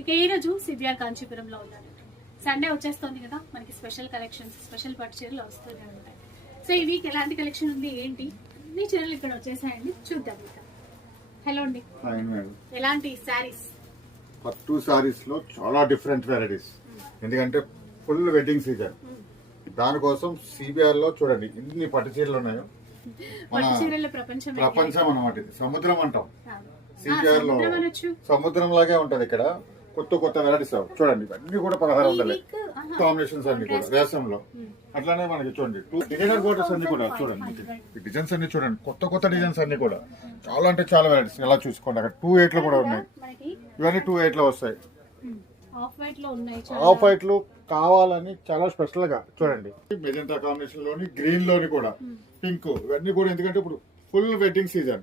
ఇక ఈ రోజు సిబిఆర్ కాంచీపురంలో ఉన్నాను. సండే వచ్చేస్తుంది కదా, మనకి స్పెషల్ కలెక్షన్స్, స్పెషల్ పట్టు చీరలు వస్తూనే ఉంటాయి. సో ఈ వీక్ ఎలాంటి కలెక్షన్ ఉంది, ఏంటి అన్ని చీరలు ఇక్కడ వచ్చేసాయండి, చూద్దాం. ఇక హలో అండి, ఎలాంటి శారీస్? పట్టు సారీస్ లో చాలా డిఫరెంట్ వెరైటీస్, ఎందుకంటే ఫుల్ వెడ్డింగ్ సీజన్. దానికోసం సిబిఆర్ లో చూడండి ఎన్ని పట్టు చీరలు ఉన్నాయో. పట్టు చీరల ప్రపంచం అన్నమాట, ఇది సముద్రం అంటాం. సిబిఆర్ లో సముద్రం లాగే ఉంటది. ఇక్కడ కొత్త కొత్త వెరైటీస్ చూడండి, అన్ని కూడా 1600 కాంబినేషన్స్ అన్ని కూడా రేసంలో. అట్లానే మనకి చూడండి డిజైనర్ బోర్డర్స్ అన్ని కూడా చూడండి, డిజైన్స్ అన్ని చూడండి, కొత్త కొత్త డిజైన్స్ అన్ని కూడా చాలా అంటే చాలా వెరైటీస్. ఎలా చూసుకోండి, అక్కడ 2/8 లో కూడా ఉన్నాయి. ఇవన్నీ 2/8 లో వస్తాయి. ఆఫ్ వైట్ లో కావాలని చాలా స్పెషల్ గా చూడండి, మెజెంటా కాంబినేషన్ లోని, గ్రీన్ లోని కూడా, పింక్, ఇవన్నీ కూడా. ఎందుకంటే ఇప్పుడు ఫుల్ వెడ్డింగ్ సీజన్,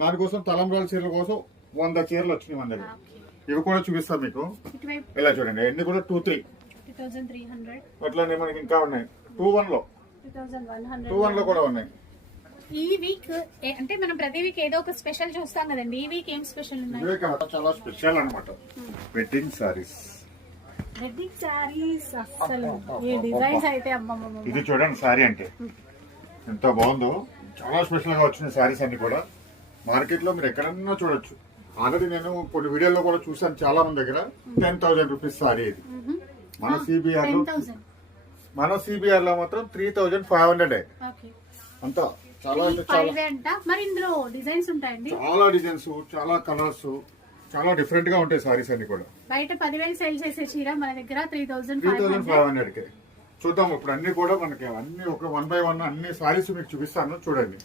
దానికోసం తలంబ్రాల చీరల కోసం 100 చీరలు వచ్చినాయి మన దగ్గర. ఇవి కూడా చూపిస్తాం మీకు. ఇలా చూడండి, అన్ని కూడా 2,300 అట్లానే మనకి ఇంకా ఉన్నాయి. 2,1 లో కూడా ఉన్నాయి. ఈ వీక్ అంటే మనం ప్రతి వీక్ ఏదో ఒక స్పెషల్ చూస్తాం కదండి, ఈ వీక్ ఏం స్పెషల్ ఉన్నాయి? చాలా స్పెషల్ అన్నమాట, వెడ్డింగ్ సారీస్. వెడ్డింగ్ సారీస్ అసలు ఈ డిజైన్స్ అయితే అమ్మమ్మ. ఇది చూడండి, సారీ అంటే ఎంత బాగుందో. చాలా స్పెషల్ గా వచ్చిన సారీస్ అన్ని కూడా మార్కెట్ లో మీరు ఎక్కడన్నా చూడొచ్చు. ఆల్రెడీ నేను కొన్ని వీడియోలో కూడా చూసాను చాలా మంది దగ్గర. 10,000 రూపీస్ సారీ ఇది. మన సిబిఆర్ లో మాత్రం 3,500. అంతా చాలా అంటే చాలా. మరి ఇందులో డిజైన్స్ ఉంటాయండి, చాలా డిజైన్స్, చాలా కలర్స్, చాలా డిఫరెంట్ గా ఉంటాయి సారీస్ అన్ని కూడా. బయట 10,000 సేల్ చేసే చీర మన దగ్గర 3,500 కి. చూద్దాం ఇప్పుడు అన్ని కూడా మనకి అన్ని ఒక 1 by 1 అన్ని సారీస్ మీకు చూపిస్తాను చూడండి.